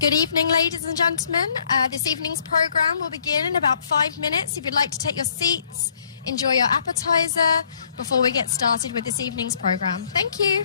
Good evening, ladies and gentlemen. This evening's program will begin in about 5 minutes. If you'd like to take your seats, enjoy your appetizer before we get started with this evening's program. Thank you.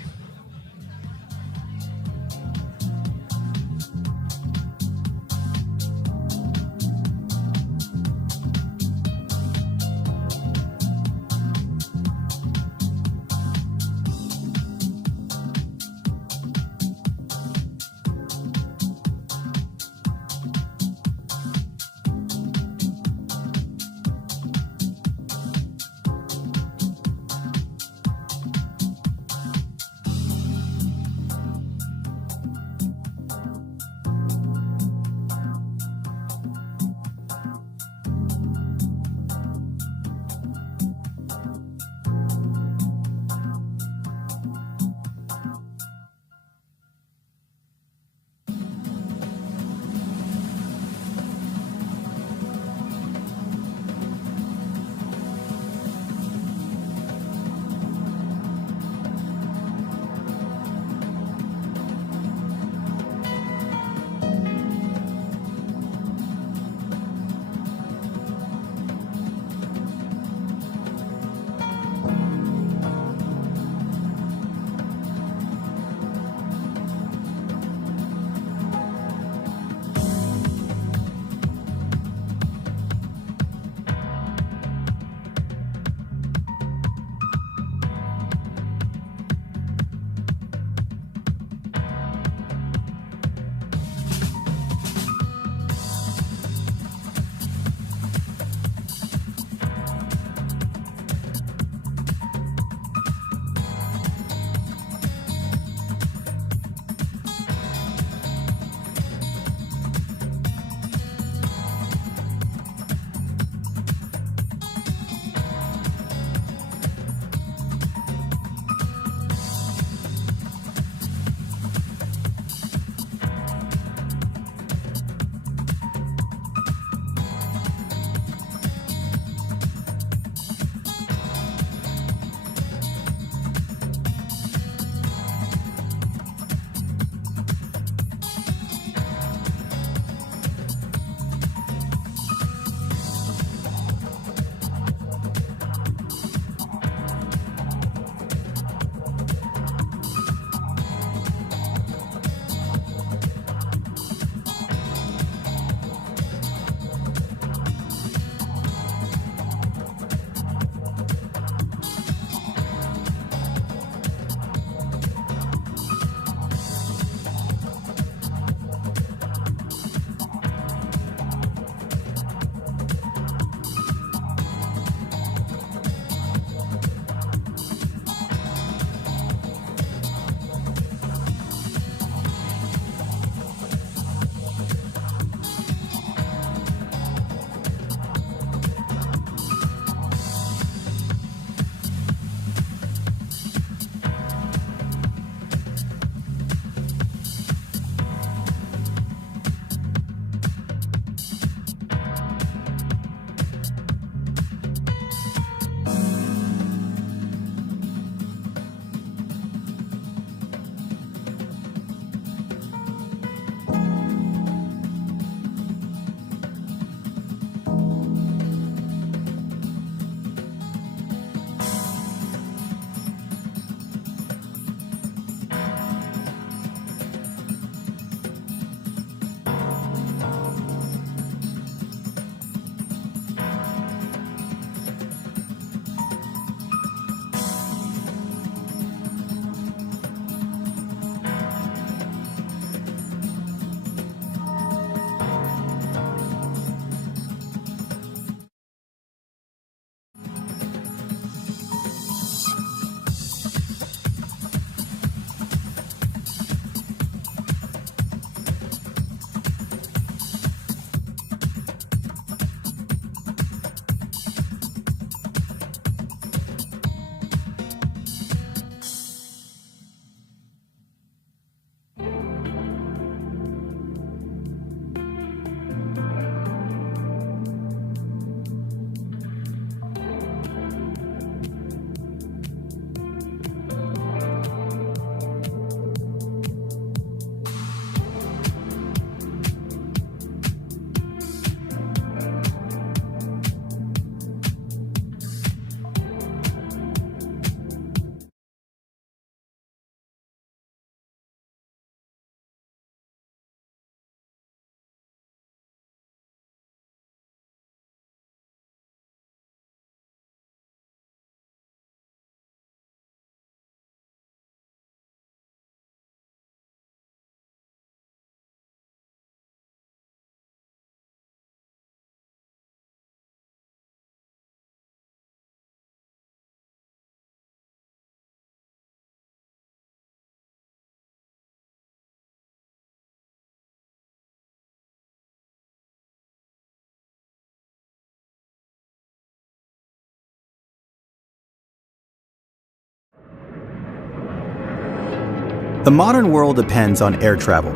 The modern world depends on air travel,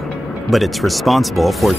but it's responsible for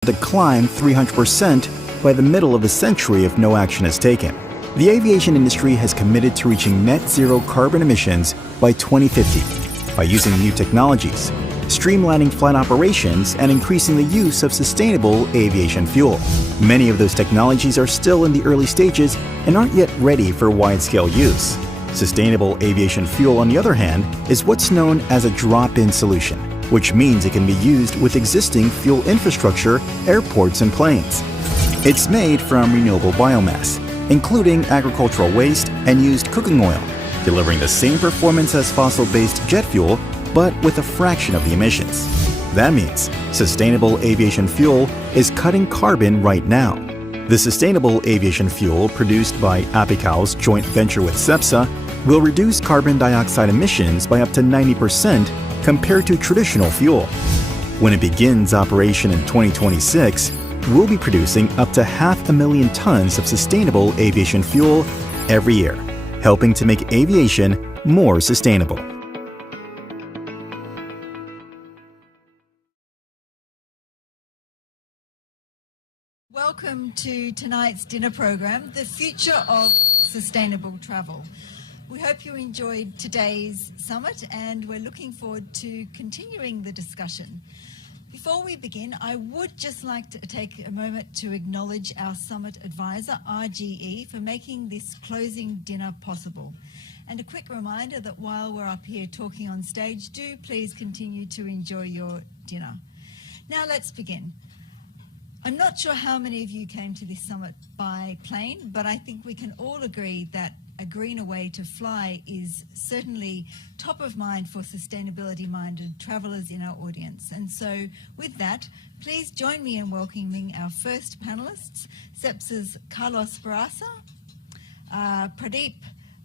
decline 300% by the middle of the century if no action is taken. The aviation industry has committed to reaching net zero carbon emissions by 2050 by using new technologies, streamlining flight operations, and increasing the use of sustainable aviation fuel. Many of those technologies are still in the early stages and aren't yet ready for wide-scale use. Sustainable aviation fuel, on the other hand, is what's known as a drop-in solution, which means it can be used with existing fuel infrastructure, airports, and planes. It's made from renewable biomass, including agricultural waste and used cooking oil, delivering the same performance as fossil-based jet fuel, but with a fraction of the emissions. That means sustainable aviation fuel is cutting carbon right now. The sustainable aviation fuel produced by Apical's joint venture with Cepsa will reduce carbon dioxide emissions by up to 90% compared to traditional fuel. When it begins operation in 2026, we'll be producing up to 500,000 tons of sustainable aviation fuel every year, helping to make aviation more sustainable. Welcome to tonight's dinner program, The Future of Sustainable Travel. We hope you enjoyed today's summit and we're looking forward to continuing the discussion. Before we begin, I would just like to take a moment to acknowledge our summit advisor, RGE, for making this closing dinner possible. And a quick reminder that while we're up here talking on stage, do please continue to enjoy your dinner. Now let's begin. I'm not sure how many of you came to this summit by plane, but I think we can all agree that a greener way to fly is certainly top of mind for sustainability-minded travellers in our audience. And so with that, please join me in welcoming our first panellists, Cepsa's Carlos Barraza, Pradeep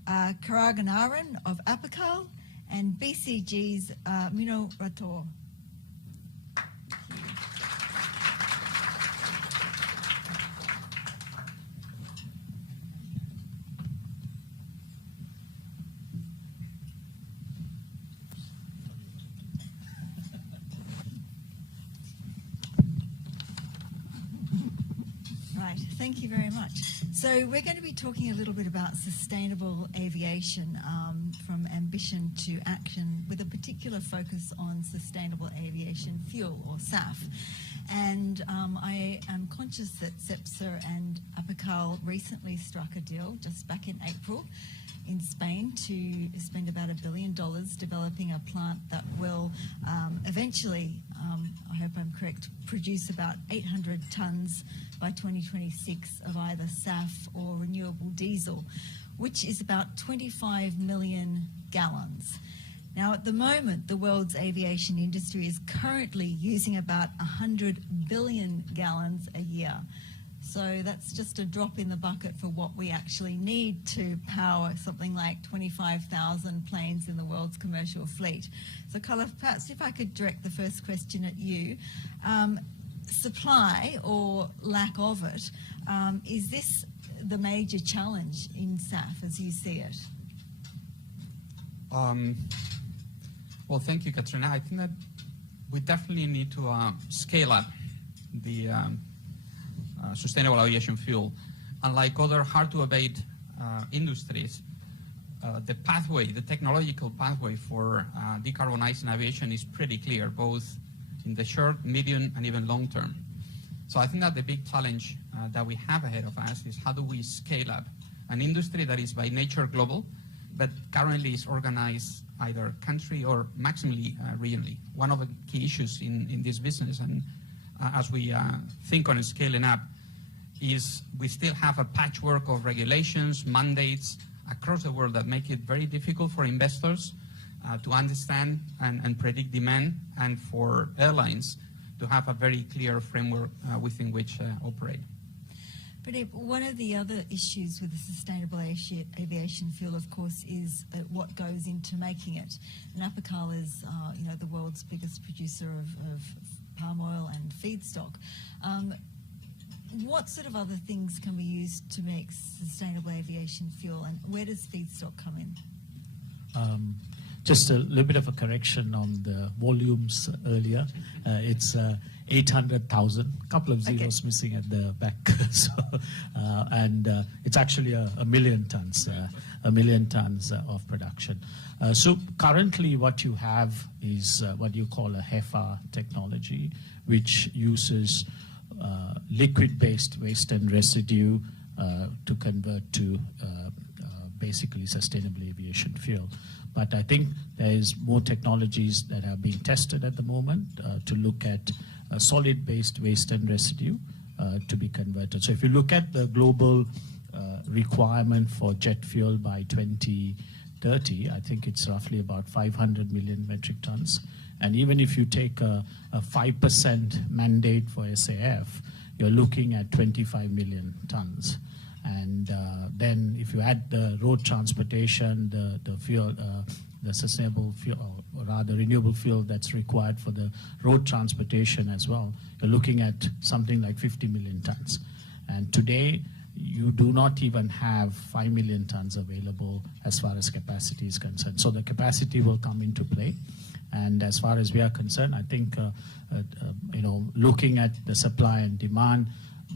Karaganaran of Apical, and BCG's Mino Rator. Thank you very much. So we're going to be talking a little bit about sustainable aviation, from ambition to action, with a particular focus on sustainable aviation fuel, or SAF. And I am conscious that Cepsa and Apical recently struck a deal just back in April in Spain to spend about $1 billion developing a plant that will eventually, I hope I'm correct, produce about 800 tonnes by 2026 of either SAF or renewable diesel, which is about 25 million gallons. Now, at the moment, the world's aviation industry is currently using about 100 billion gallons a year. So that's just a drop in the bucket for what we actually need to power something like 25,000 planes in the world's commercial fleet. So, Carlos, perhaps if I could direct the first question at you. Supply, or lack of it, is this the major challenge in SAF as you see it? Well, thank you, Katrina. I think that we definitely need to scale up the sustainable aviation fuel. Unlike other hard-to-abate industries, the pathway, the technological pathway for decarbonizing aviation is pretty clear, both in the short, medium, and even long term. So I think that the big challenge that we have ahead of us is how do we scale up an industry that is by nature global, but currently is organized either country or maximally regionally. One of the key issues in this business, and as we think on scaling up, is we still have a patchwork of regulations, mandates across the world that make it very difficult for investors to understand and predict demand, and for airlines to have a very clear framework within which operate. Pradeep, one of the other issues with the sustainable aviation fuel, of course, is what goes into making it. And Apical is, the world's biggest producer of palm oil and feedstock. what sort of other things can be used to make sustainable aviation fuel, and where does feedstock come in? Just a little bit of a correction on the volumes earlier. It's 800,000, a couple of zeros missing at the back. So, and it's actually a million tons of production. So currently what you have is what you call a HEFA technology, which uses liquid-based waste and residue to convert to basically sustainable aviation fuel. But I think there is more technologies that are being tested at the moment to look at solid-based waste and residue to be converted. So if you look at the global requirement for jet fuel by 2030, I think it's roughly about 500 million metric tons. And even if you take a 5% mandate for SAF, you're looking at 25 million tons. And then if you add the road transportation, the fuel, the sustainable fuel, or rather renewable fuel that's required for the road transportation as well, you're looking at something like 50 million tons. And today, you do not even have 5 million tons available as far as capacity is concerned. So the capacity will come into play. And as far as we are concerned, I think, looking at the supply and demand,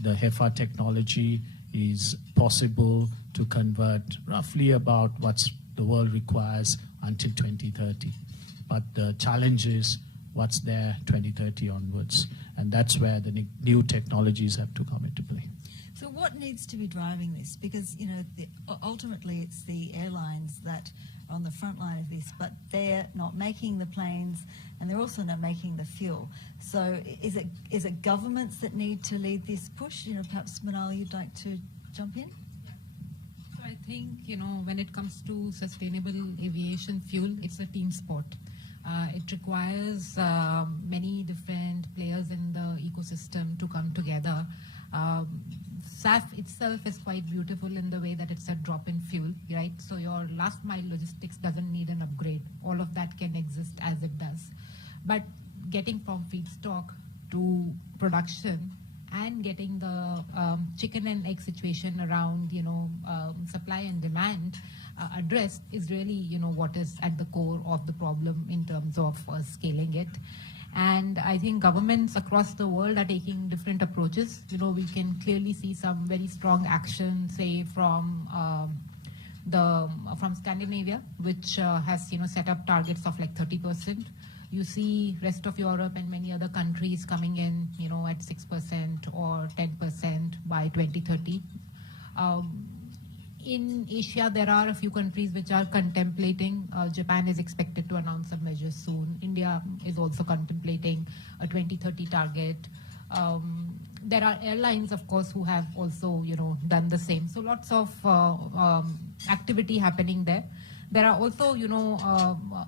the HEFA technology is possible to convert roughly about what the world requires until 2030. But the challenge is what's there 2030 onwards. And that's where the new technologies have to come into play. So what needs to be driving this? Because, ultimately it's the airlines that are on the front line of this, but they're not making the planes and they're also not making the fuel. So is it governments that need to lead this push? Perhaps Manal, you'd like to jump in? So I think, when it comes to sustainable aviation fuel, it's a team sport. It requires many different players in the ecosystem to come together. SAF itself is quite beautiful in the way that it's a drop-in fuel, right? So your last mile logistics doesn't need an upgrade. All of that can exist as it does. But getting from feedstock to production and getting the chicken and egg situation around, supply and demand addressed is really, what is at the core of the problem in terms of scaling it. And I think governments across the world are taking different approaches. We can clearly see some very strong action, say from Scandinavia, which has set up targets of like 30%. You see rest of Europe and many other countries coming in, at 6% or 10% by 2030. In Asia, there are a few countries which are contemplating. Japan is expected to announce some measures soon. India is also contemplating a 2030 target. There are airlines, of course, who have also, done the same. So lots of activity happening there. There are also,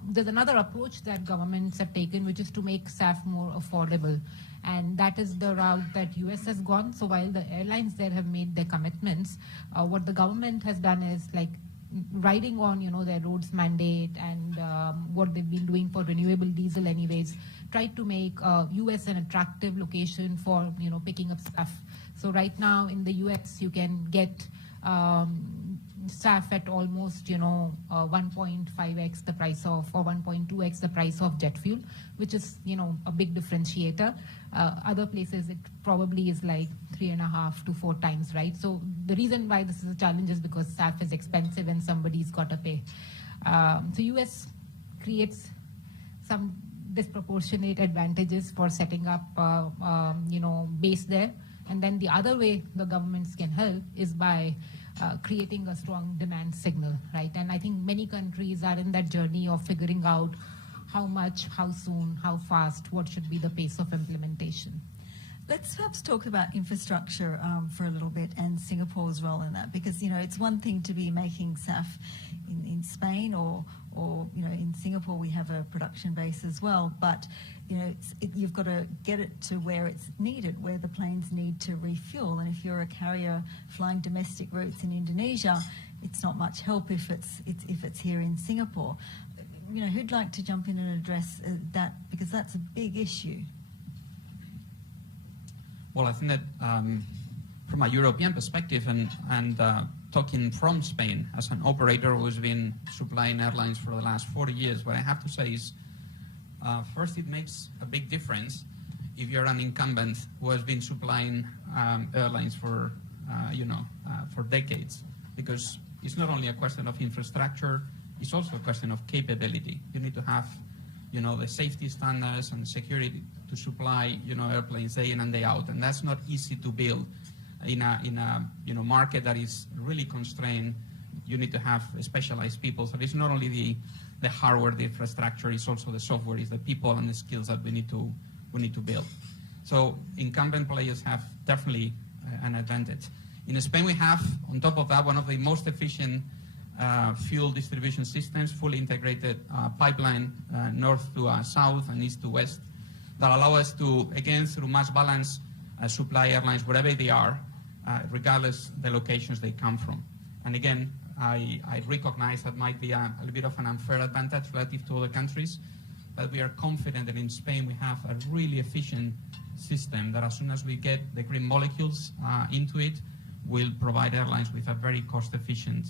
there's another approach that governments have taken, which is to make SAF more affordable. And that is the route that US has gone. So while the airlines there have made their commitments, what the government has done is like riding on, their roads mandate and what they've been doing for renewable diesel anyways, tried to make US an attractive location for, picking up SAF. So right now in the US, you can get SAF at almost, 1.5x the price of, or 1.2x the price of jet fuel, which is, a big differentiator. Other places, it probably is like 3.5 to 4 times, right? So the reason why this is a challenge is because SAF is expensive and somebody's got to pay. So US creates some disproportionate advantages for setting up, base there. And then the other way the governments can help is by creating a strong demand signal, right? And I think many countries are in that journey of figuring out how much, how soon, how fast, what should be the pace of implementation. Let's perhaps talk about infrastructure for a little bit and Singapore's role in that, because, it's one thing to be making SAF in Spain or in Singapore we have a production base as well, but, you've got to get it to where it's needed, where the planes need to refuel. And if you're a carrier flying domestic routes in Indonesia, it's not much help if it's here in Singapore. Who'd like to jump in and address that, because that's a big issue? Well, I think that from a European perspective and talking from Spain as an operator who's been supplying airlines for the last 40 years, what I have to say is, first, it makes a big difference if you're an incumbent who has been supplying airlines for decades, because it's not only a question of infrastructure, it's also a question of capability. You need to have, the safety standards and security to supply, airplanes day in and day out, and that's not easy to build in a market that is really constrained. You need to have specialized people. So it's not only the hardware, the infrastructure, it's also the software, it's the people and the skills that we need to build. So incumbent players have definitely an advantage. In Spain, we have, on top of that, one of the most efficient fuel distribution systems, fully integrated pipeline north to south and east to west, that allow us to, again, through mass balance, supply airlines wherever they are, regardless the locations they come from. And again, I recognize that might be a little bit of an unfair advantage relative to other countries, but we are confident that in Spain we have a really efficient system that as soon as we get the green molecules into it, will provide airlines with a very cost-efficient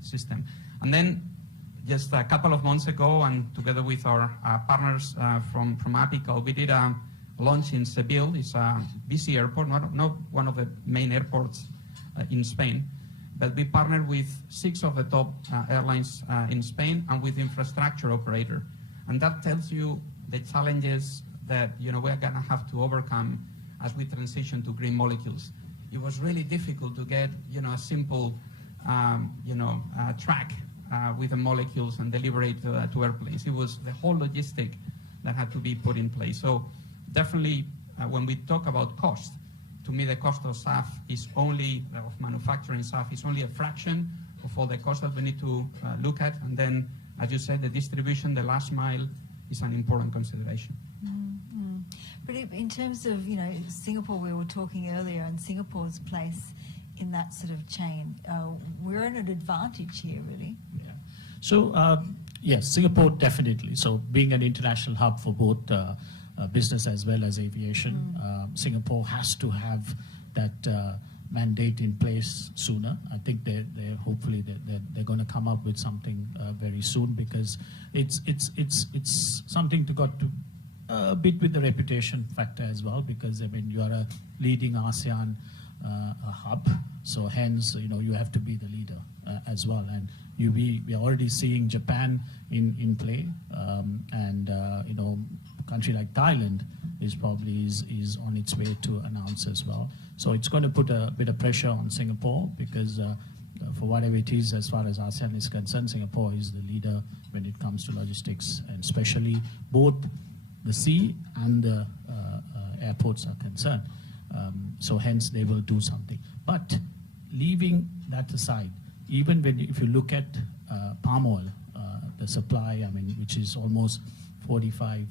system. And then just a couple of months ago, and together with our partners from Apical, we did a launch in Seville. It's a busy airport, not one of the main airports in Spain, but we partnered with 6 of the top airlines in Spain and with infrastructure operator. And that tells you the challenges that we're going to have to overcome as we transition to green molecules. It was really difficult to get a simple track with the molecules and deliver it to airplanes. It was the whole logistic that had to be put in place. So definitely when we talk about cost, to me the cost of SAF is only, of manufacturing SAF is only a fraction of all the costs that we need to look at. And then, as you said, the distribution, the last mile is an important consideration. But in terms of, Singapore, we were talking earlier, and Singapore's place in that sort of chain, we're at an advantage here, really. Yeah. So, yes, Singapore definitely. So being an international hub for both business as well as aviation, Singapore has to have that mandate in place sooner. I think they're hopefully they're going to come up with something very soon, because it's something to got to a bit with the reputation factor as well, because you are a leading ASEAN hub, so hence you have to be the leader as well. And we are already seeing Japan in play, and country like Thailand is probably on its way to announce as well. So it's going to put a bit of pressure on Singapore, because for whatever it is, as far as ASEAN is concerned, Singapore is the leader when it comes to logistics, and especially both the sea and the airports are concerned. So hence they will do something. But leaving that aside, even if you look at palm oil, the supply, which is almost 45%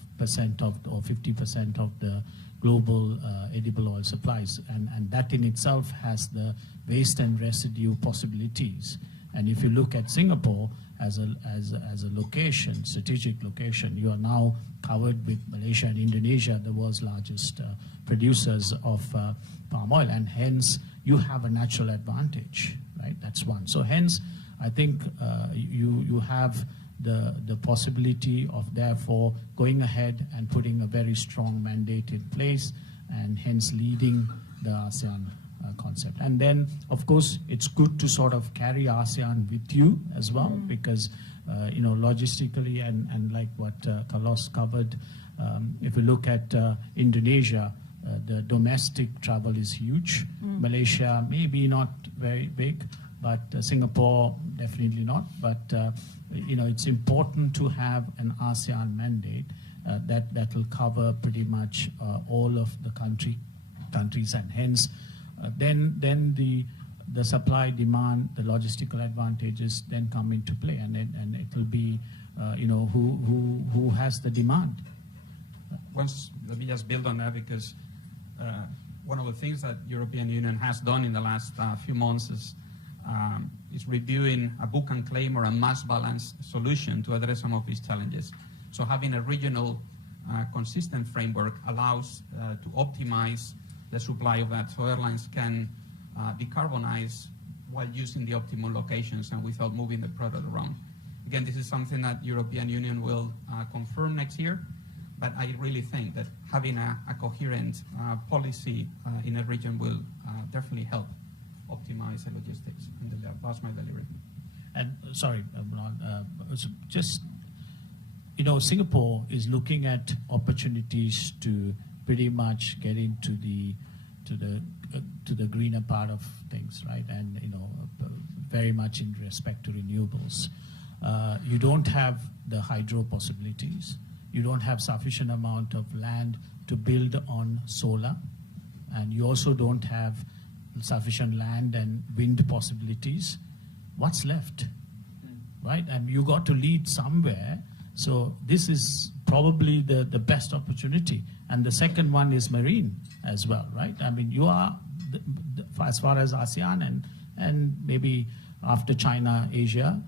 or 50% of the global edible oil supplies, and that in itself has the waste and residue possibilities. And if you look at Singapore as a location, strategic location, you are now covered with Malaysia and Indonesia, the world's largest producers of palm oil, and hence you have a natural advantage, right? That's one. So hence, I think you have the possibility of therefore going ahead and putting a very strong mandate in place, and hence leading the ASEAN concept. And then, of course, it's good to sort of carry ASEAN with you as well, because logistically and like what Carlos covered, if we look at Indonesia, the domestic travel is huge. Malaysia maybe not very big, but Singapore definitely not. But it's important to have an ASEAN mandate that will cover pretty much all of the countries, and hence then the supply demand, the logistical advantages then come into play, and it will be who has the demand. Let me just build on that, because one of the things that European Union has done in the last few months is reviewing a book and claim or a mass balance solution to address some of these challenges. So having a regional consistent framework allows to optimize the supply of that, so airlines can decarbonize while using the optimal locations and without moving the product around. Again, this is something that European Union will confirm next year, but I really think that having a coherent policy in a region will definitely help optimize the logistics and the last mile delivery. And sorry, just, Singapore is looking at opportunities to pretty much get into the greener part of things, right? And very much in respect to renewables. You don't have the hydro possibilities. You don't have sufficient amount of land to build on solar, and you also don't have sufficient land and wind possibilities. What's left, right? And you got to lead somewhere. So this is probably the best opportunity. And the second one is marine as well, right? I mean, you are, as far as ASEAN and maybe after China, Asia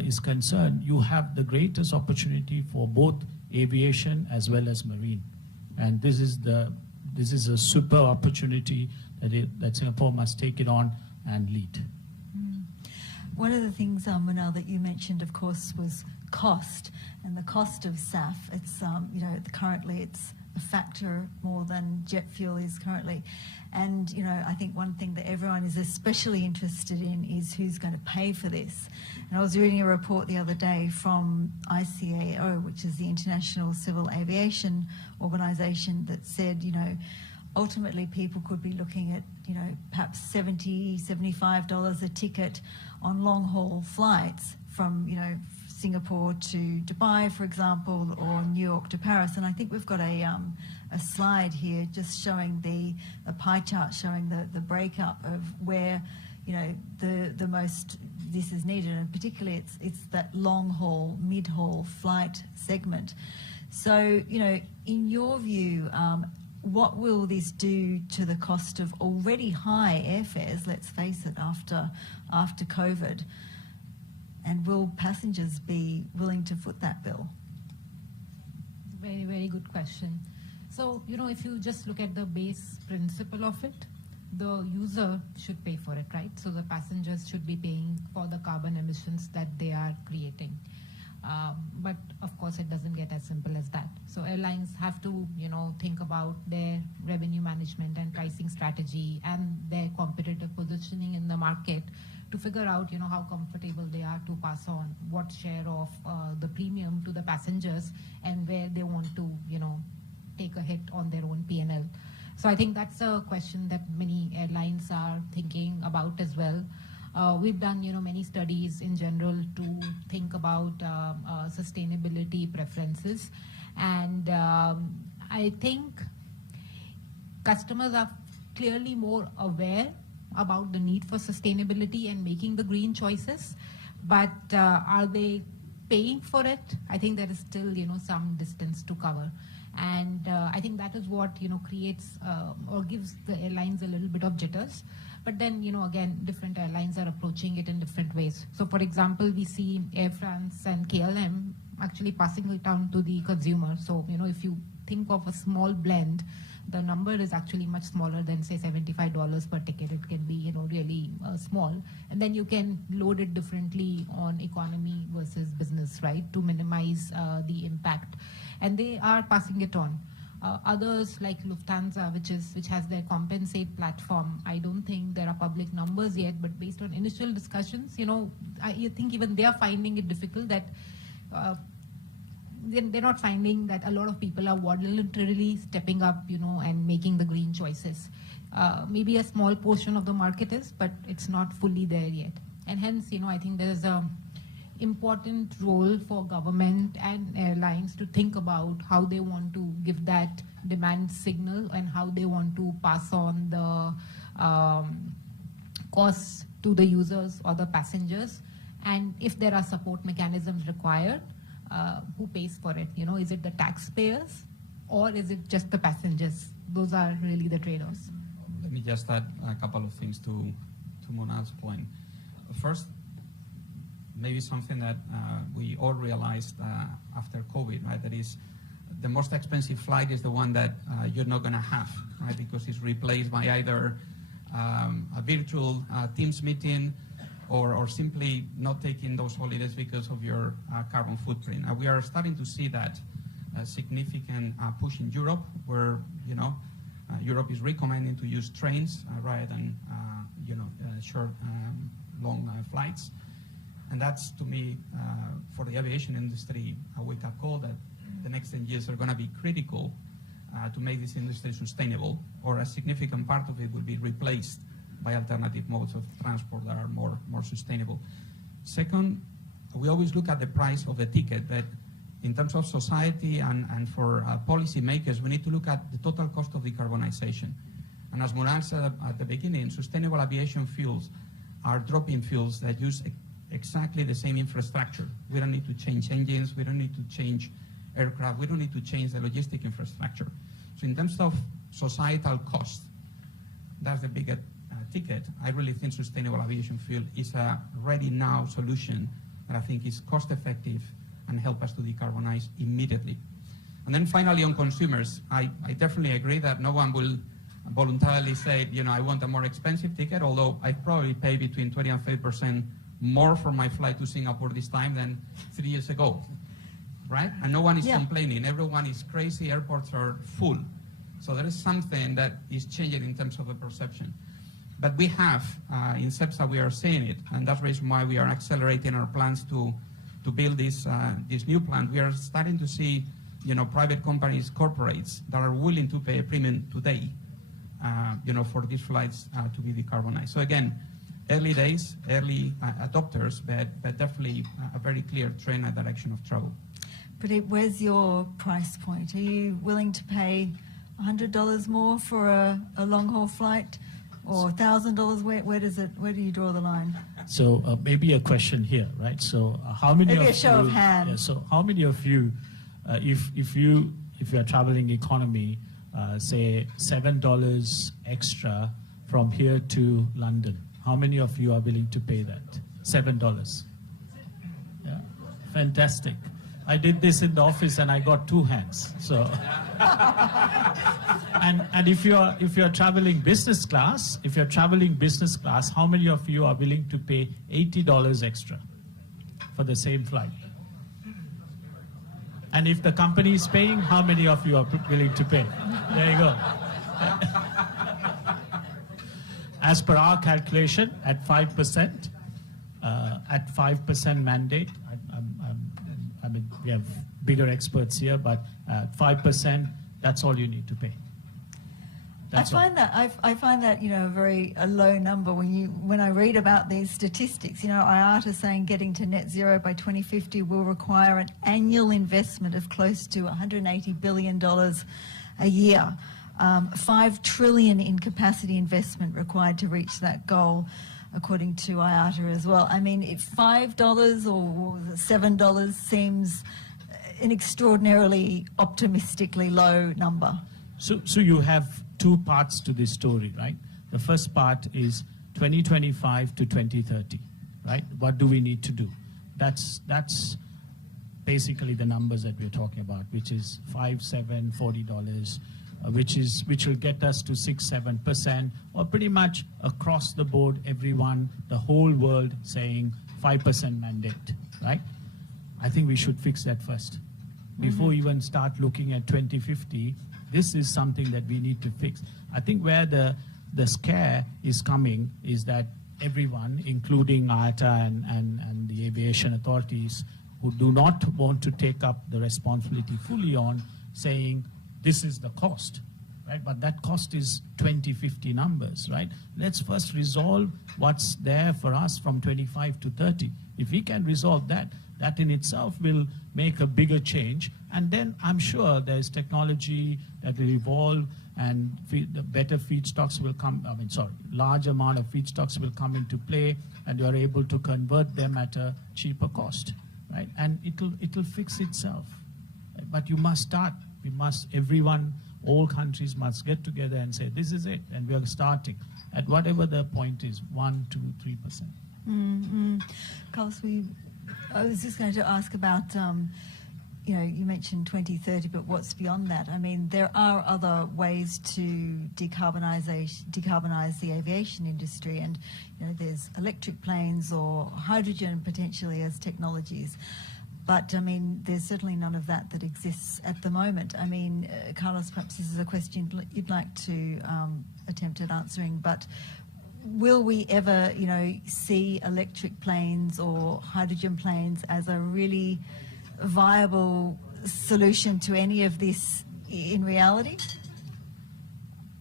is concerned, you have the greatest opportunity for both aviation as well as marine. And this is a super opportunity that Singapore must take it on and lead. One of the things, Manal, that you mentioned, of course, was cost, and the cost of SAF. It's, currently it's a factor more than jet fuel is currently. And, I think one thing that everyone is especially interested in is who's going to pay for this. And I was reading a report the other day from ICAO, which is the International Civil Aviation Organization, that said, ultimately people could be looking at, perhaps $70, $75 a ticket on long-haul flights from, Singapore to Dubai, for example, or New York to Paris. And I think we've got a slide here just showing a pie chart showing the breakup of where, the most this is needed. And particularly it's that long-haul, mid-haul flight segment. So, in your view, what will this do to the cost of already high airfares, let's face it, after COVID? And will passengers be willing to foot that bill? Very, very good question. So, if you just look at the base principle of it, the user should pay for it, right? So the passengers should be paying for the carbon emissions that they are creating. But of course, it doesn't get as simple as that. So airlines have to, think about their revenue management and pricing strategy and their competitive positioning in the market to figure out, how comfortable they are to pass on what share of the premium to the passengers and where they want to, take a hit on their own P&L. So I think that's a question that many airlines are thinking about as well. We've done, many studies in general to think about sustainability preferences. And I think customers are clearly more aware about the need for sustainability and making the green choices. But are they paying for it? I think there is still, some distance to cover. And I think that is what, creates or gives the airlines a little bit of jitters. But then, again, different airlines are approaching it in different ways. So, for example, we see Air France and KLM actually passing it down to the consumer. So, if you think of a small blend, the number is actually much smaller than, say, $75 per ticket. It can be, really small. And then you can load it differently on economy versus business, right, to minimize the impact. And they are passing it on. Others like Lufthansa, which has their compensate platform, I don't think there are public numbers yet, but based on initial discussions, I think even they are finding it difficult that they're not finding that a lot of people are voluntarily stepping up, and making the green choices. Maybe a small portion of the market is, but it's not fully there yet. And hence, I think there's a important role for government and airlines to think about how they want to give that demand signal and how they want to pass on the costs to the users or the passengers. And if there are support mechanisms required, who pays for it? Is it the taxpayers or is it just the passengers? Those are really the trade-offs. Let me just add a couple of things to Monal's point. First, maybe something that we all realized after COVID, right? That is, the most expensive flight is the one that you're not going to have, right? Because it's replaced by either a virtual Teams meeting, or simply not taking those holidays because of your carbon footprint. We are starting to see that significant push in Europe, where Europe is recommending to use trains rather than short, long flights. And that's, to me, for the aviation industry, a wake-up call that the next 10 years are going to be critical to make this industry sustainable, or a significant part of it will be replaced by alternative modes of transport that are more sustainable. Second, we always look at the price of the ticket, but in terms of society and for policy makers, we need to look at the total cost of decarbonization. And as Murad said at the beginning, sustainable aviation fuels are drop-in fuels that use exactly the same infrastructure. We don't need to change engines, we don't need to change aircraft, we don't need to change the logistic infrastructure. So in terms of societal cost, that's the bigger ticket. I really think sustainable aviation fuel is a ready now solution that I think is cost effective and help us to decarbonize immediately. And then finally on consumers, I definitely agree that no one will voluntarily say, I want a more expensive ticket, although I probably pay between 20 and 30% more for my flight to Singapore this time than 3 years ago, right? And no one is complaining. Everyone is crazy. Airports are full. So there is something that is changing in terms of the perception. But we have, in CEPSA, we are seeing it, and that's the reason why we are accelerating our plans to build this new plant. We are starting to see, private companies, corporates that are willing to pay a premium today, for these flights to be decarbonized. So again, early days, early adopters, but definitely a very clear trend and direction of travel. Pradeep, where's your price point? Are you willing to pay $100 more for a long-haul flight, or $1,000? Where do you draw the line? So maybe a question here, right? So how many maybe of a show you? of hands. Yeah, so how many of you, if you are traveling economy, say $7 extra from here to London, how many of you are willing to pay that? $7. Yeah, fantastic. I did this in the office and I got 2 hands. So, and if you are traveling business class, how many of you are willing to pay $80 extra for the same flight? And if the company is paying, how many of you are willing to pay? There you go. As per our calculation, at 5%, at 5% mandate, I mean, we have bigger experts here, but 5%, that's all you need to pay. I find that a low number when I read about these statistics. IATA saying getting to net zero by 2050 will require an annual investment of close to $180 billion a year. $5 trillion in capacity investment required to reach that goal, according to IATA as well. I mean, if $5 or $7 seems an extraordinarily optimistically low number. So you have 2 parts to this story, right? The first part is 2025 to 2030, right? What do we need to do? That's basically the numbers that we're talking about, which is $5, $7, $40, which will get us to 6-7%, or pretty much across the board, everyone, the whole world saying 5% mandate, right? I think we should fix that first. Before we even start looking at 2050, this is something that we need to fix. I think where the scare is coming is that everyone, including IATA and the aviation authorities, who do not want to take up the responsibility fully on, saying this is the cost, right? But that cost is 2050 numbers, right? Let's first resolve what's there for us from 25 to 30. If we can resolve that, that in itself will make a bigger change. And then I'm sure there's technology that will evolve, and the better feedstocks will come, large amount of feedstocks will come into play, and you're able to convert them at a cheaper cost, right? And it'll fix itself. But you must start. Everyone, all countries must get together and say, this is it, and we are starting at whatever the point is, 1, 2, 3%. Carlos, I was just going to ask about you mentioned 2030, but what's beyond that? I mean, there are other ways to decarbonize the aviation industry, and there's electric planes or hydrogen potentially as technologies. But I mean, there's certainly none of that exists at the moment. I mean, Carlos, perhaps this is a question you'd like to attempt at answering, but will we ever, see electric planes or hydrogen planes as a really viable solution to any of this in reality?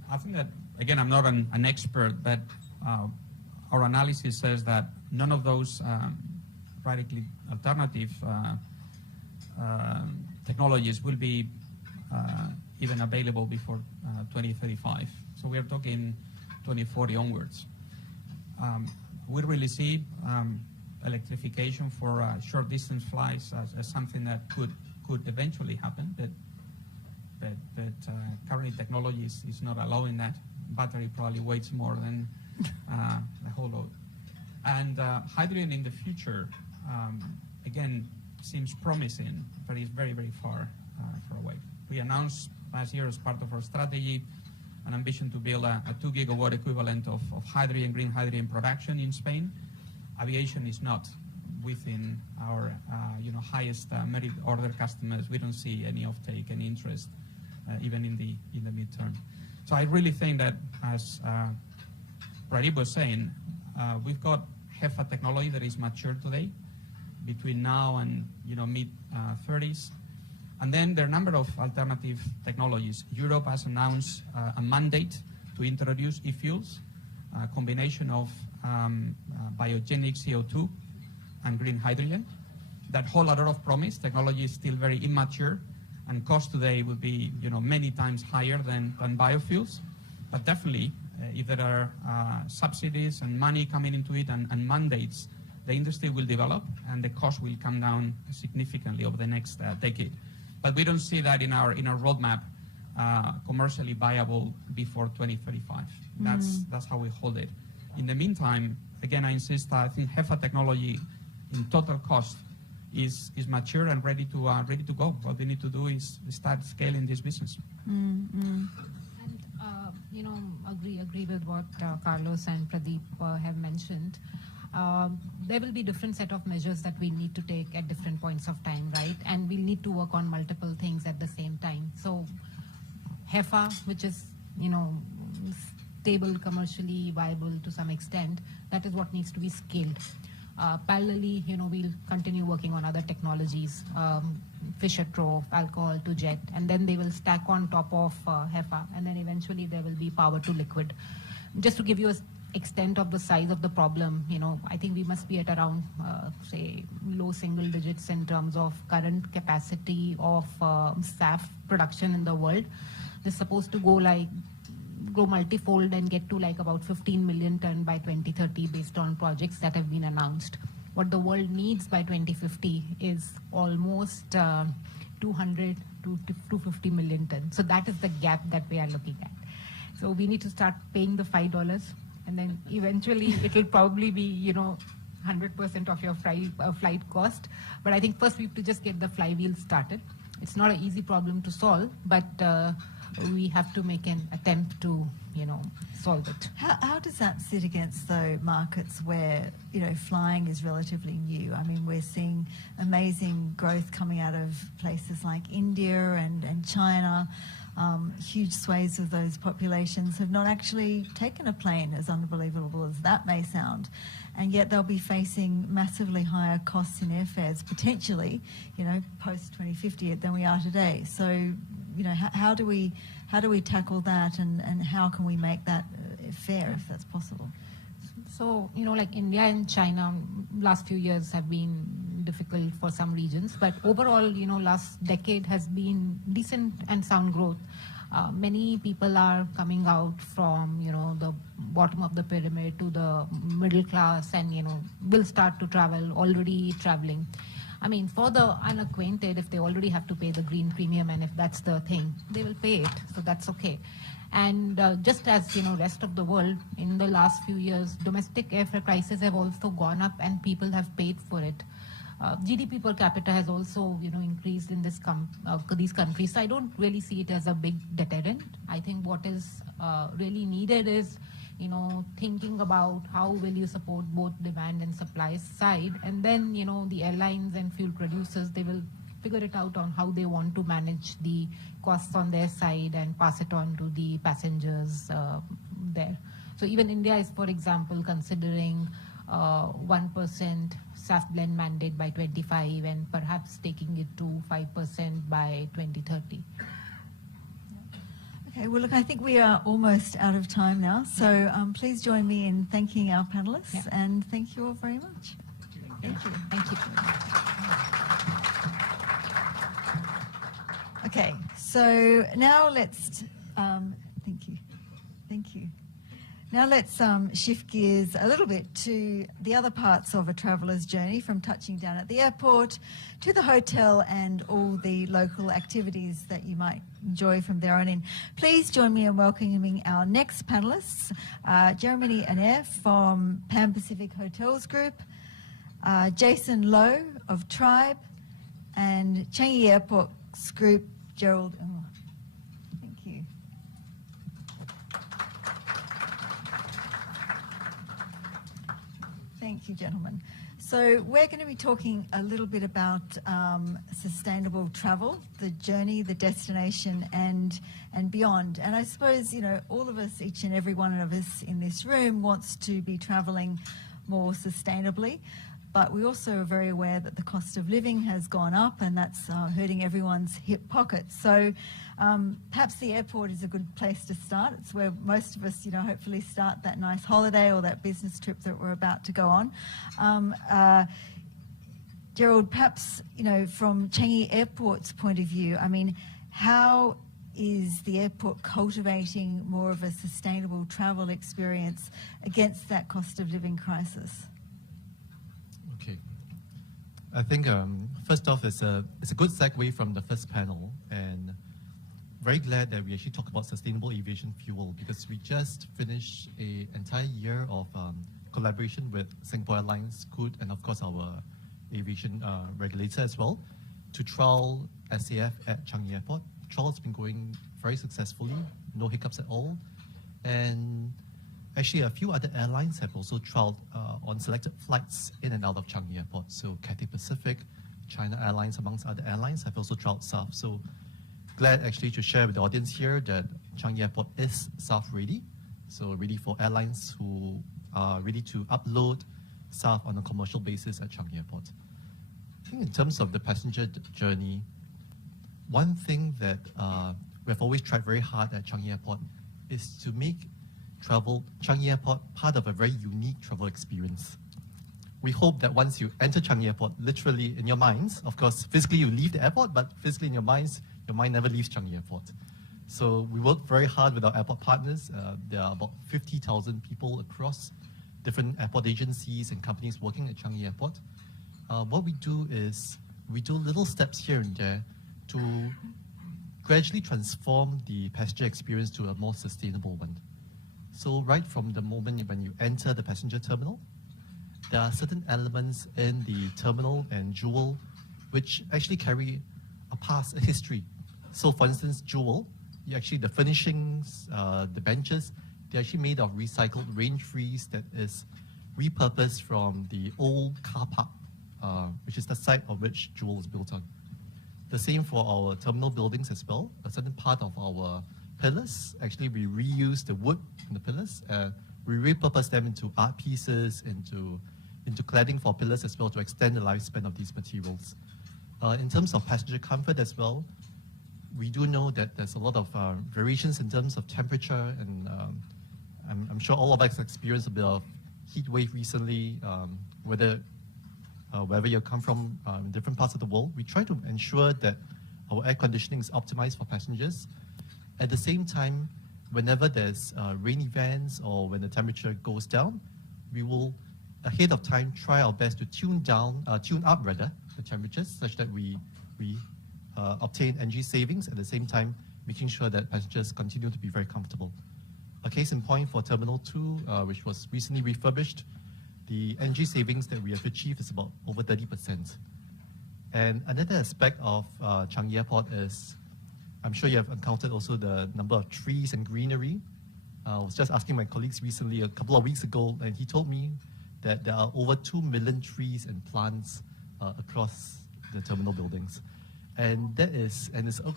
I think that, again, I'm not an expert, but our analysis says that none of those radically alternative technologies will be even available before 2035. So we are talking 2040 onwards. We really see electrification for short distance flights as something that could eventually happen, but currently technology is not allowing that. Battery probably weighs more than the whole load. And hydrogen in the future, again, seems promising, but is very, very far away. We announced last year as part of our strategy an ambition to build a 2 gigawatt equivalent of hydrogen, green hydrogen production in Spain. Aviation is not within our highest merit order customers. We don't see any offtake, any interest, even in the midterm. So I really think that, as Pradeep was saying, we've got HEFA technology that is mature today, between now and mid 30s. And then there are a number of alternative technologies. Europe has announced a mandate to introduce e-fuels, a combination of biogenic CO2 and green hydrogen that hold a lot of promise. Technology is still very immature, and cost today will be many times higher than biofuels. But definitely, if there are subsidies and money coming into it and mandates, the industry will develop and the cost will come down significantly over the next decade. But we don't see that in our roadmap commercially viable before 2035. That's how we hold it. In the meantime, again, I insist, I think HEFA technology in total cost is mature and ready to go. What we need to do is start scaling this business. And agree with what Carlos and Pradeep have mentioned. There will be different set of measures that we need to take at different points of time, right? And we'll need to work on multiple things at the same time. So HEFA, which is, stable, commercially viable to some extent, that is what needs to be scaled. Parallelly, we'll continue working on other technologies, Fisher Tropsch, alcohol to jet, and then they will stack on top of HEFA, and then eventually there will be power to liquid. Just to give you an extent of the size of the problem, I think we must be at around, say, low single digits in terms of current capacity of SAF production in the world. They're supposed to go multifold and get to about 15 million ton by 2030 based on projects that have been announced. What the world needs by 2050 is almost 200 to 250 million tons. So that is the gap that we are looking at. So we need to start paying the $5, and then eventually it will probably be 100% of your flight cost. But I think first we have to just get the flywheel started. It's not an easy problem to solve, but we have to make an attempt to solve it. How does that sit against the markets where flying is relatively new? I mean, we're seeing amazing growth coming out of places like India and China. Huge swathes of those populations have not actually taken a plane, as unbelievable as that may sound, and yet they'll be facing massively higher costs in airfares, potentially, post 2050 than we are today. So, how do we tackle that, and how can we make that fair, if that's possible? So, like India and China, last few years have been difficult for some regions, but overall, last decade has been decent and sound growth. Many people are coming out from, the bottom of the pyramid to the middle class and, will start to travel, already traveling. I mean, for the unacquainted, if they already have to pay the green premium, and if that's the thing, they will pay it, so that's okay. And just as, rest of the world, in the last few years, domestic airfare prices have also gone up and people have paid for it. GDP per capita has also, increased in these countries. So I don't really see it as a big deterrent. I think what is really needed is, thinking about how will you support both demand and supply side, and then, the airlines and fuel producers, they will figure it out on how they want to manage the costs on their side and pass it on to the passengers there. So even India is, for example, considering 1% SAF blend mandate by 25 and perhaps taking it to 5% by 2030. Okay, well, look, I think we are almost out of time now. So please join me in thanking our panelists, and thank you all very much. Thank you. Thank you. Okay, so now let's, thank you. Thank you. Now let's shift gears a little bit to the other parts of a traveller's journey, from touching down at the airport to the hotel and all the local activities that you might enjoy from there on in. Please join me in welcoming our next panellists, Jeremy Anair from Pan Pacific Hotels Group, Jason Lowe of Tribe, and Changi Airports Group, Gerald. Oh, thank you. Thank you, gentlemen. So we're going to be talking a little bit about sustainable travel, the journey, the destination, and beyond. And I suppose, all of us, each and every one of us in this room, wants to be travelling more sustainably. But we also are very aware that the cost of living has gone up, and that's hurting everyone's hip pockets. So perhaps the airport is a good place to start. It's where most of us, hopefully start that nice holiday or that business trip that we're about to go on. Gerald, perhaps, from Changi Airport's point of view, how is the airport cultivating more of a sustainable travel experience against that cost of living crisis? Okay. I think first off, it's a good segue from the first panel, and very glad that we actually talk about sustainable aviation fuel, because we just finished an entire year of collaboration with Singapore Airlines, Scoot, and of course our aviation regulator as well, to trial SAF at Changi Airport. The trial has been going very successfully, no hiccups at all, and actually a few other airlines have also trialed on selected flights in and out of Changi Airport. So Cathay Pacific, China Airlines, amongst other airlines, have also trialed SAF. So glad actually to share with the audience here that Changi Airport is SAF ready. So ready for airlines who are ready to upload SAF on a commercial basis at Changi Airport. I think in terms of the passenger journey, one thing that we've always tried very hard at Changi Airport is to make Changi Airport part of a very unique travel experience. We hope that once you enter Changi Airport, literally in your minds, of course, physically you leave the airport, but physically in your minds, your mind never leaves Changi Airport. So we work very hard with our airport partners. There are about 50,000 people across different airport agencies and companies working at Changi Airport. What we do is we do little steps here and there to gradually transform the passenger experience to a more sustainable one. So right from the moment when you enter the passenger terminal, there are certain elements in the terminal and Jewel which actually carry a past, a history. So for instance, Jewel, the furnishings, the benches, they're actually made of recycled range freeze that is repurposed from the old car park, which is the site of which Jewel is built on. The same for our terminal buildings as well. A certain part of our pillars, actually we reuse the wood from the pillars. We repurpose them into art pieces, into cladding for pillars as well, to extend the lifespan of these materials. In terms of passenger comfort as well, we do know that there's a lot of variations in terms of temperature, and I'm sure all of us experienced a bit of heat wave recently, wherever you come from in different parts of the world. We try to ensure that our air conditioning is optimized for passengers. At the same time, whenever there's rain events or when the temperature goes down, we will ahead of time try our best to tune up the temperatures, such that we obtain energy savings, at the same time making sure that passengers continue to be very comfortable. A case in point for Terminal 2, which was recently refurbished, the energy savings that we have achieved is about over 30%. And another aspect of Changi Airport is, I'm sure you have encountered also the number of trees and greenery. I was just asking my colleagues recently, a couple of weeks ago, and he told me that there are over 2 million trees and plants across the terminal buildings. And it's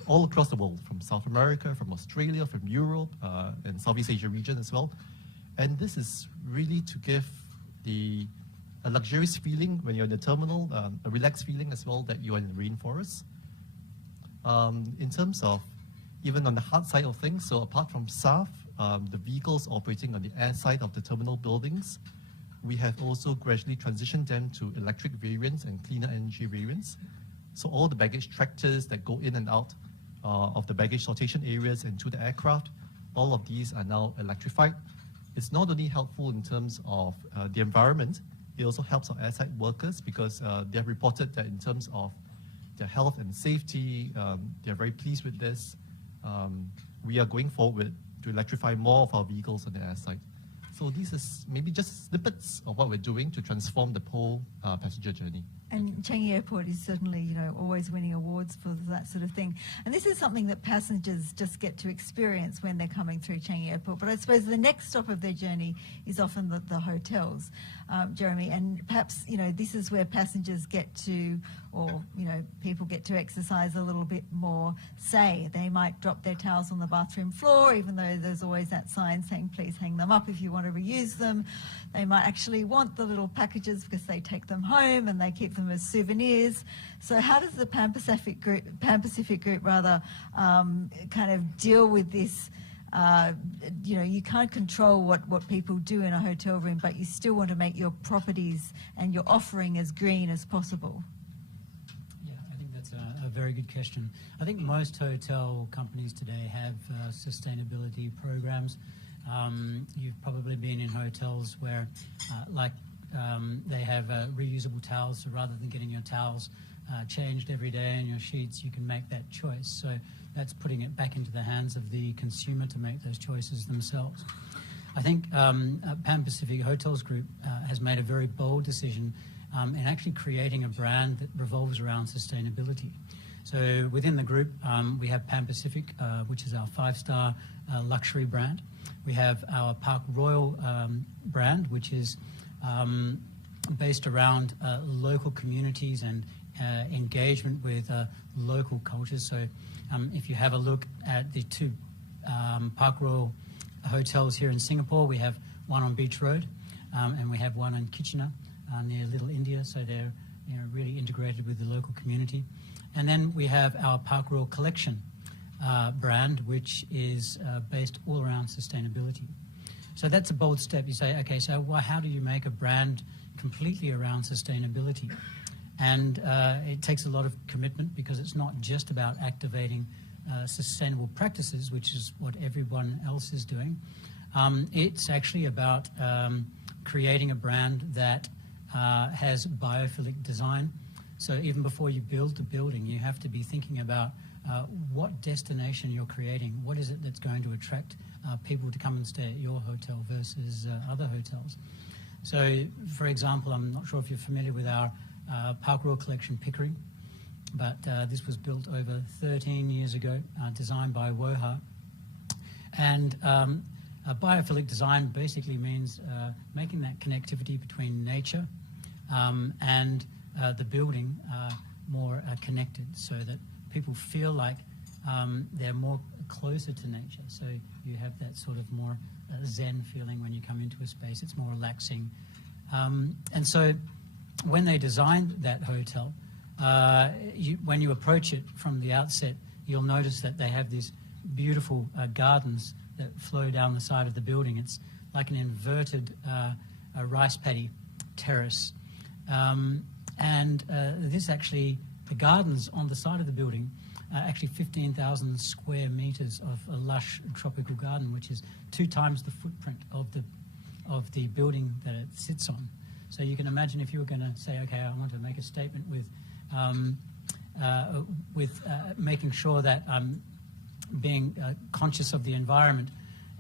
all across the world, from South America, from Australia, from Europe, and Southeast Asia region as well. And this is really to give a luxurious feeling when you're in the terminal, a relaxed feeling as well that you're in the rainforest. In terms of even on the hard side of things, so apart from SAF, the vehicles operating on the air side of the terminal buildings, we have also gradually transitioned them to electric variants and cleaner energy variants. So all the baggage tractors that go in and out of the baggage sortation areas and to the aircraft, all of these are now electrified. It's not only helpful in terms of the environment, it also helps our airside workers because they have reported that in terms of their health and safety, they're very pleased with this. We are going forward to electrify more of our vehicles on the airside. So these are maybe just snippets of what we're doing to transform the whole passenger journey. And Changi Airport is certainly, always winning awards for that sort of thing. And this is something that passengers just get to experience when they're coming through Changi Airport. But I suppose the next stop of their journey is often the hotels, Jeremy. And perhaps, this is where passengers get to, or, people get to exercise a little bit more say. They might drop their towels on the bathroom floor, even though there's always that sign saying, please hang them up if you want to reuse them. They might actually want the little packages because they take them home and they keep them as souvenirs. So how does the Pan Pacific Group kind of deal with this? You can't control what people do in a hotel room, but you still want to make your properties and your offering as green as possible. Yeah, I think that's a very good question. I think most hotel companies today have sustainability programs. You've probably been in hotels where, they have reusable towels, so rather than getting your towels changed every day and your sheets, you can make that choice. So that's putting it back into the hands of the consumer to make those choices themselves. I think Pan Pacific Hotels Group has made a very bold decision in actually creating a brand that revolves around sustainability. So within the group, we have Pan Pacific, which is our 5-star luxury brand. We have our Park Royal brand, which is based around local communities and engagement with local cultures. So if you have a look at the 2 Park Royal hotels here in Singapore, we have one on Beach Road and we have one in Kitchener near Little India. So they're really integrated with the local community. And then we have our Park Royal Collection brand, which is based all around sustainability. So that's a bold step. You say, okay, so how do you make a brand completely around sustainability? And it takes a lot of commitment because it's not just about activating sustainable practices, which is what everyone else is doing. It's actually about creating a brand that has biophilic design. So even before you build the building, you have to be thinking about what destination you're creating. What is it that's going to attract people to come and stay at your hotel versus other hotels? So, for example, I'm not sure if you're familiar with our Park Royal Collection Pickering, but this was built over 13 years ago, designed by Woha. And a biophilic design basically means making that connectivity between nature and the building more connected, so that people feel like they're more closer to nature. So you have that sort of more zen feeling when you come into a space. It's more relaxing. And so when they designed that hotel, when you approach it from the outset, you'll notice that they have these beautiful gardens that flow down the side of the building. It's like an inverted rice paddy terrace. And this actually, the gardens on the side of the building are actually 15,000 square meters of a lush tropical garden, which is 2 times the footprint of the building that it sits on. So you can imagine if you were going to say, okay, I want to make a statement with making sure that I'm being conscious of the environment,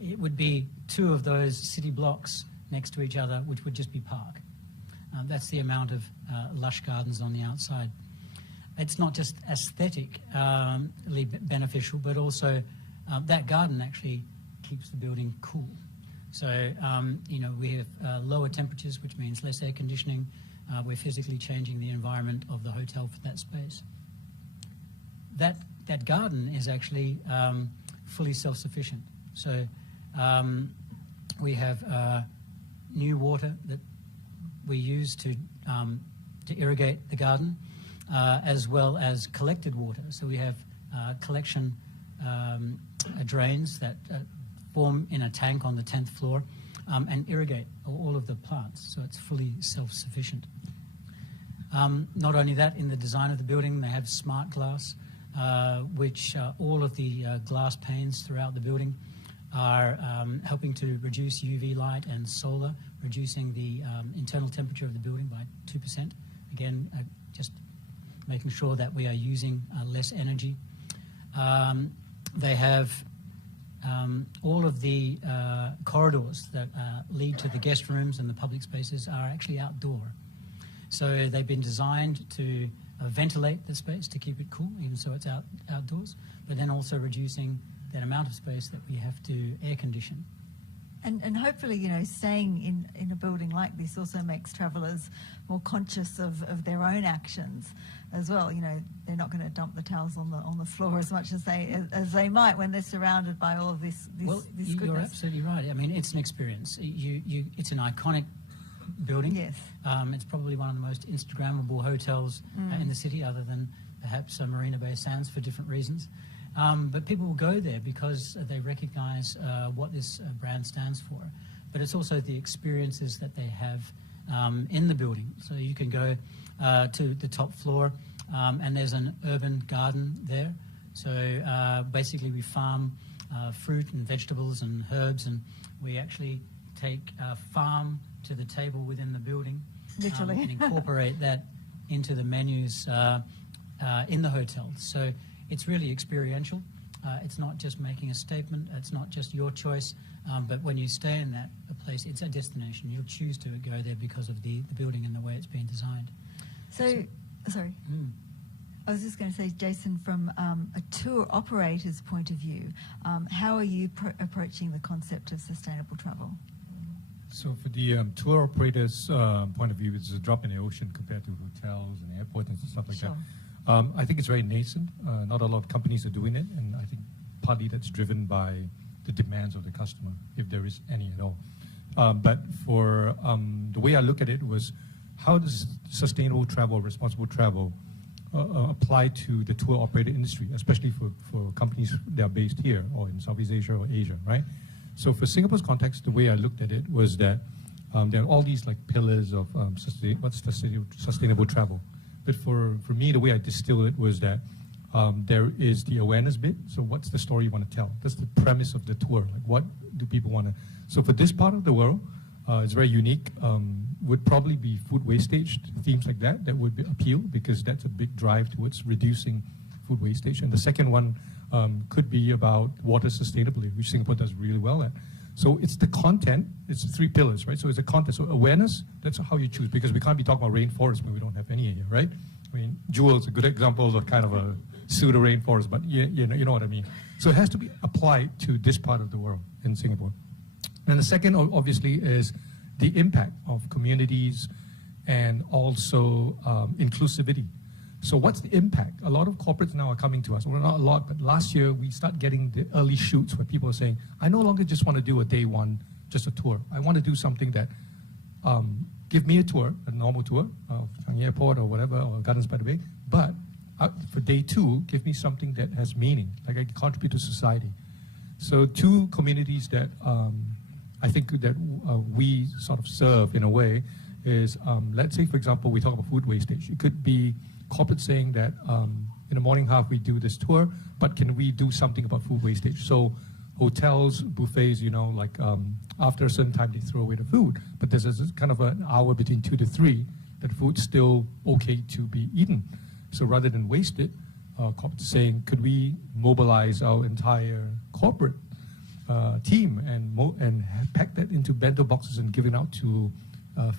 it would be 2 of those city blocks next to each other, which would just be park. That's the amount of lush gardens on the outside. it's not just aesthetically beneficial, but also that garden actually keeps the building cool. So, we have lower temperatures, which means less air conditioning. We're physically changing the environment of the hotel for that space. That garden is actually fully self-sufficient. So we have new water that we use to irrigate the garden, as well as collected water. So we have collection drains that form in a tank on the 10th floor and irrigate all of the plants. So it's fully self-sufficient. Not only that, in the design of the building, they have smart glass, which all of the glass panes throughout the building are helping to reduce UV light and solar, reducing the internal temperature of the building by 2%. Again, just making sure that we are using less energy. They have all of the corridors that lead to the guest rooms and the public spaces are actually outdoor. So they've been designed to ventilate the space to keep it cool, even so it's outdoors, but then also reducing that amount of space that we have to air condition. And hopefully, staying in a building like this also makes travellers more conscious of their own actions as well. They're not going to dump the towels on the floor as much as they might when they're surrounded by all of this goodness. You're absolutely right. I mean, it's an experience. It's an iconic building. Yes. It's probably one of the most Instagrammable hotels in the city, other than perhaps Marina Bay Sands for different reasons. But people will go there because they recognize what this brand stands for. But it's also the experiences that they have in the building. So you can go to the top floor and there's an urban garden there. So basically we farm fruit and vegetables and herbs, and we actually take farm to the table within the building. Literally. And incorporate that into the menus in the hotel. So it's really experiential. It's not just making a statement. It's not just your choice. But when you stay in that place, it's a destination. You'll choose to go there because of the building and the way it's been designed. Sorry. I was just going to say, Jason, from a tour operator's point of view, how are you approaching the concept of sustainable travel? So for the tour operator's point of view, it's a drop in the ocean compared to hotels and airports and stuff like that. I think it's very nascent. Not a lot of companies are doing it, and I think partly that's driven by the demands of the customer, if there is any at all. But for the way I look at it was, how does sustainable travel, responsible travel apply to the tour operator industry, especially for companies that are based here or in Southeast Asia or Asia, right? So for Singapore's context, the way I looked at it was that there are all these like pillars of what's sustainable travel. But for me, the way I distilled it was that there is the awareness bit. So what's the story you want to tell? That's the premise of the tour. Like, what do people want to... So for this part of the world, it's very unique. Would probably be food wastage, themes like that would appeal, because that's a big drive towards reducing food wastage. And the second one could be about water sustainability, which Singapore does really well at. So it's the content, it's the three pillars, right? So it's the content. So awareness, that's how you choose, because we can't be talking about rainforest when we don't have any here, right? I mean, Jewel is a good example of kind of a pseudo rainforest, but you know what I mean. So it has to be applied to this part of the world in Singapore. And the second, obviously, is the impact of communities and also inclusivity. So what's the impact? A lot of corporates now are coming to us. Well, not a lot, but last year we start getting the early shoots where people are saying, I no longer just want to do a day one, just a tour. I want to do something that give me a tour, a normal tour of Changi Airport or whatever, or Gardens by the Bay, but for day two, give me something that has meaning, like I can contribute to society. So two communities that I think that we sort of serve in a way is, let's say, for example, we talk about food wastage. It could be corporate saying that in the morning half we do this tour, but can we do something about food wastage? So hotels, buffets, like after a certain time they throw away the food, but there's a kind of an hour between 2 to 3 that food's still okay to be eaten. So rather than waste it, corporate saying, could we mobilize our entire corporate team and pack that into bento boxes and give it out to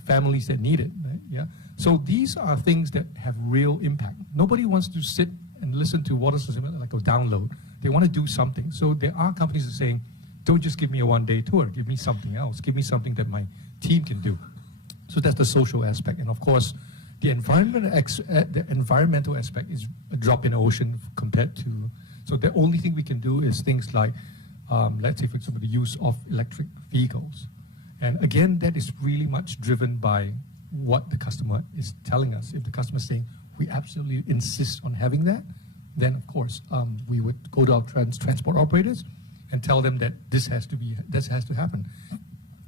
families that need it. Right? Yeah. So these are things that have real impact. Nobody wants to sit and listen to water sustainability like a download. They want to do something. So there are companies that are saying, don't just give me a one-day tour. Give me something else. Give me something that my team can do. So that's the social aspect. And of course, the environmental aspect is a drop in the ocean compared to. So the only thing we can do is things like, let's say, for example, the use of electric vehicles. And again, that is really much driven by what the customer is telling us. If the customer is saying, we absolutely insist on having that, then of course we would go to our transport operators and tell them that this has to happen.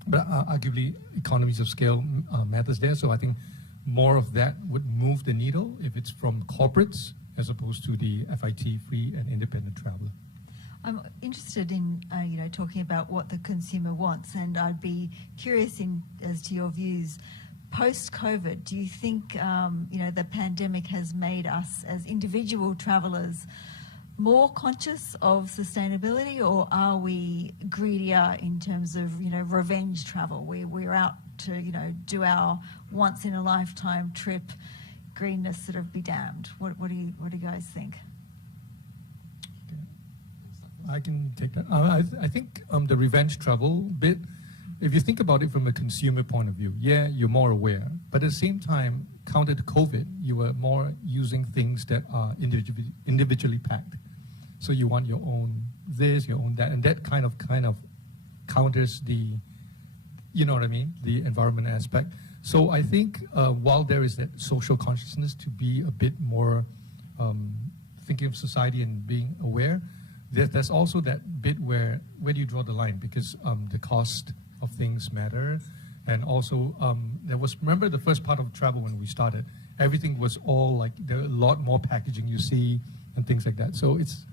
But arguably, economies of scale matters there. So I think more of that would move the needle if it's from corporates as opposed to the FIT, free and independent traveler. I'm interested in talking about what the consumer wants, and I'd be curious as to your views. Post-COVID, do you think the pandemic has made us as individual travellers more conscious of sustainability, or are we greedier in terms of revenge travel? We're out to do our once in a lifetime trip. Greenness sort of be damned. What do you guys think? I can take that. I think the revenge travel bit, if you think about it from a consumer point of view, yeah, you're more aware. But at the same time, counter to COVID, you were more using things that are individually packed. So you want your own this, your own that, and that kind of counters the, the environment aspect. So I think while there is that social consciousness to be a bit more thinking of society and being aware, there's also that bit where do you draw the line? Because the cost of things matter. And also, remember the first part of travel when we started, everything was all like, there were a lot more packaging you see and things like that. So it's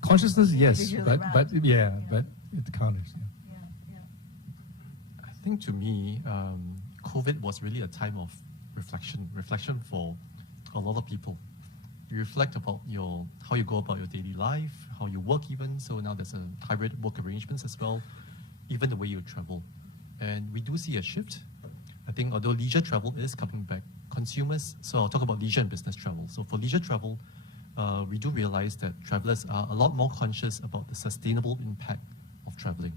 consciousness, yes, but it counters. Yeah. I think to me, COVID was really a time of reflection for a lot of people. You reflect about how you go about your daily life, how you work even. So now there's a hybrid work arrangements as well, even the way you travel. And we do see a shift. I think although leisure travel is coming back, consumers, so I'll talk about leisure and business travel. So for leisure travel, we do realize that travelers are a lot more conscious about the sustainable impact of traveling.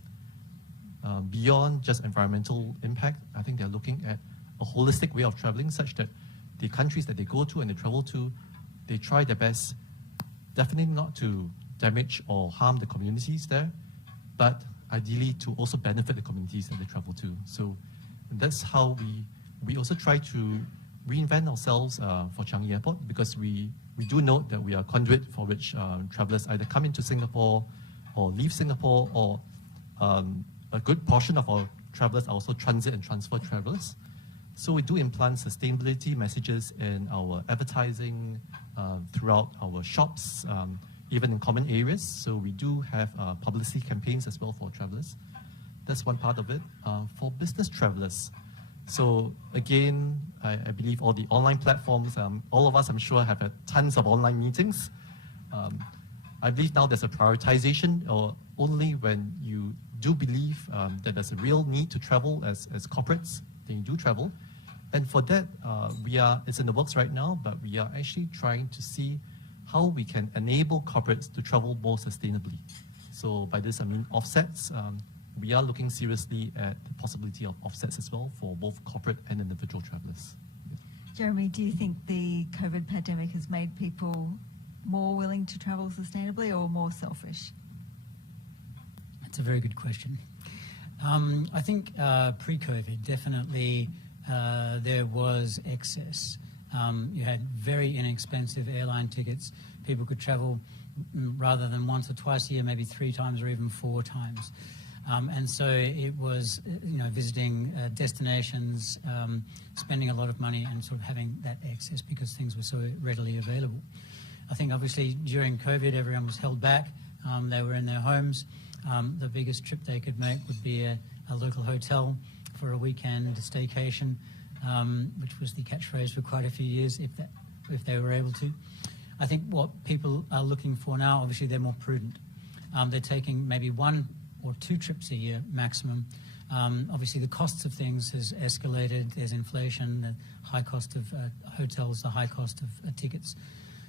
Beyond just environmental impact, I think they're looking at a holistic way of traveling such that the countries that they go to and they travel to, they try their best, definitely not to damage or harm the communities there, but ideally to also benefit the communities that they travel to. So that's how we also try to reinvent ourselves for Changi Airport, because we do note that we are a conduit for which travelers either come into Singapore or leave Singapore, or a good portion of our travelers are also transit and transfer travelers. So we do implant sustainability messages in our advertising throughout our shops, even in common areas. So we do have publicity campaigns as well for travelers. That's one part of it. For business travelers, so again, I believe all the online platforms, all of us, I'm sure, have had tons of online meetings. I believe now there's a prioritization, or only when you do believe that there's a real need to travel as corporates, then you do travel. And for that, it's in the works right now, but we are actually trying to see how we can enable corporates to travel more sustainably. So by this, I mean offsets. We are looking seriously at the possibility of offsets as well for both corporate and individual travelers. Jeremy, do you think the COVID pandemic has made people more willing to travel sustainably or more selfish? That's a very good question. I think pre-COVID, definitely there was excess. You had very inexpensive airline tickets. People could travel rather than once or twice a year, maybe 3 times or even 4 times. And so it was, visiting destinations, spending a lot of money and sort of having that excess because things were so readily available. I think obviously during COVID, everyone was held back. They were in their homes. The biggest trip they could make would be a local hotel for a weekend staycation, which was the catchphrase for quite a few years, if they were able to. I think what people are looking for now, obviously they're more prudent. They're taking maybe 1 or 2 trips a year maximum, Obviously, the costs of things has escalated. There's inflation, the high cost of hotels, the high cost of tickets.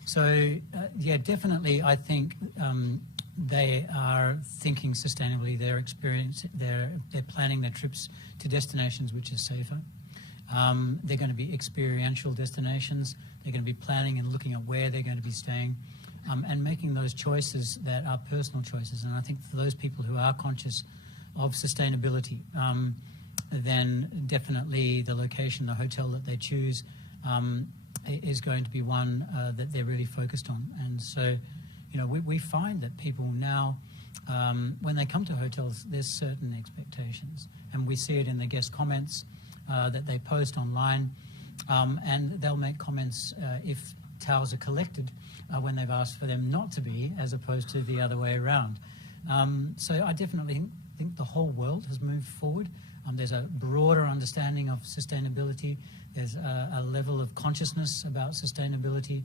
So, yeah, definitely, I think they are thinking sustainably. They're planning their trips to destinations which are safer. They're going to be experiential destinations. They're going to be planning and looking at where they're going to be staying, and making those choices that are personal choices. And I think for those people who are conscious of sustainability, then definitely the location, the hotel that they choose, is going to be one that they're really focused on. And so, we find that people now, when they come to hotels, there's certain expectations. And we see it in the guest comments that they post online. And they'll make comments if towels are collected when they've asked for them not to be, as opposed to the other way around. So I definitely think the whole world has moved forward. There's a broader understanding of sustainability. There's a level of consciousness about sustainability,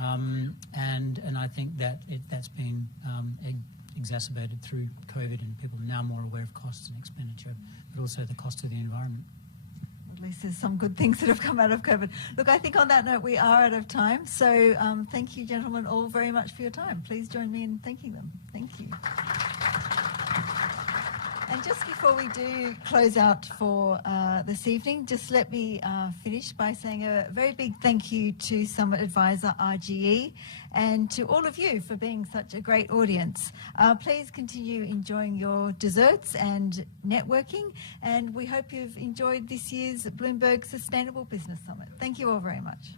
and I think that that's been exacerbated through COVID, and people are now more aware of costs and expenditure, but also the cost of the environment. At least there's some good things that have come out of COVID. Look, I think on that note, we are out of time. So thank you, gentlemen, all very much for your time. Please join me in thanking them. Thank you. And just before we do close out for this evening, just let me finish by saying a very big thank you to Summit Advisor RGE and to all of you for being such a great audience. Please continue enjoying your desserts and networking, and we hope you've enjoyed this year's Bloomberg Sustainable Business Summit. Thank you all very much.